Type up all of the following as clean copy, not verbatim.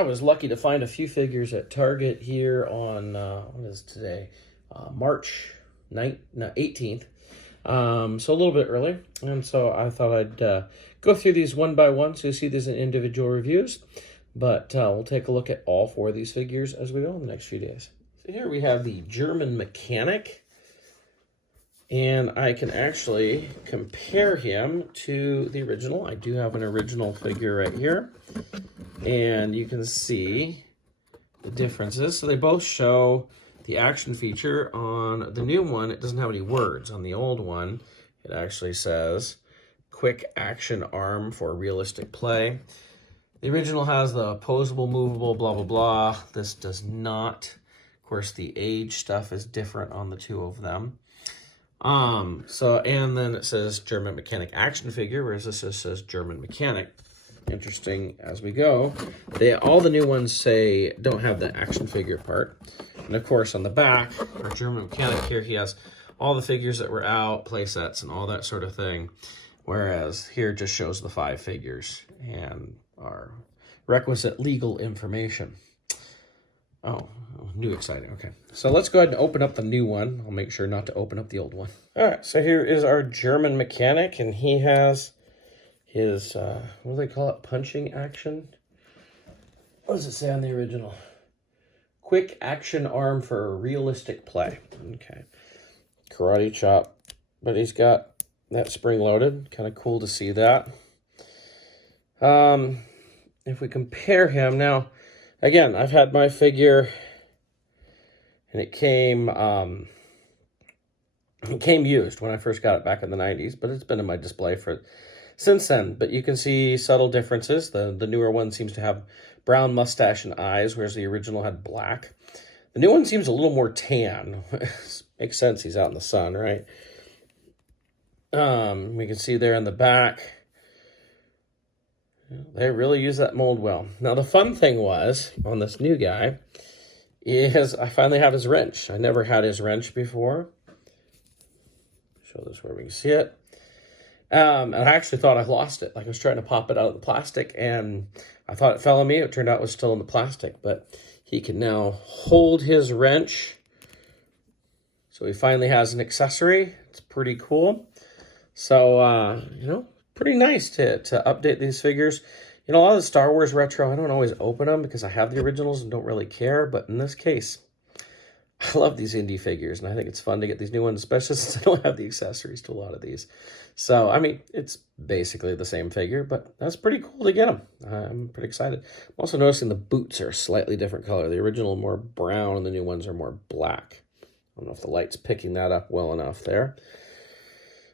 I was lucky to find a few figures at Target here on, what is today? March 18th. So a little bit early. And so I thought I'd go through these one by one so you see these in individual reviews. But we'll take a look at all four of these figures as we go in the next few days. So here we have the German mechanic. And I can actually compare him to the original. I do have an original figure right here. And you can see the differences. So they both show the action feature. On the new one, it doesn't have any words. On the old one, it actually says, quick action arm for realistic play. The original has the posable, movable, blah, blah, blah. This does not. Of course, the age stuff is different on the two of them. And then it says German mechanic action figure, whereas this just says German mechanic. Interesting as we go. All the new ones don't have the action figure part. And of course on the back, our German mechanic here, he has all the figures that were out, play sets and all that sort of thing. Whereas here just shows the 5 figures and our requisite legal information. Oh, new exciting. Okay, so let's go ahead and open up the new one. I'll make sure not to open up the old one. All right, so here is our German mechanic, and he has his, what do they call it, punching action? What does it say on the original? Quick action arm for realistic play. Okay, karate chop, but he's got that spring loaded. Kind of cool to see that. If we compare him now, again, I've had my figure, and it came used when I first got it back in the 90s, but it's been in my display since then. But you can see subtle differences. The newer one seems to have brown mustache and eyes, whereas the original had black. The new one seems a little more tan. Makes sense, he's out in the sun, right? We can see there in the back, they really use that mold well. Now, the fun thing was, on this new guy, is I finally have his wrench. I never had his wrench before. Show this where we can see it. And I actually thought I lost it. Like I was trying to pop it out of the plastic, and I thought it fell on me. It turned out it was still in the plastic. But he can now hold his wrench. So he finally has an accessory. It's pretty cool. So, pretty nice to update these figures. A lot of the Star Wars retro, I don't always open them because I have the originals and don't really care. But in this case, I love these indie figures, and I think it's fun to get these new ones, especially since I don't have the accessories to a lot of these. So, I mean, it's basically the same figure, but that's pretty cool to get them. I'm pretty excited. I'm also noticing the boots are a slightly different color. The original more brown, and the new ones are more black. I don't know if the light's picking that up well enough there.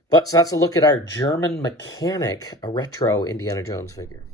But so that's a look at our German mechanic, a retro Indiana Jones figure.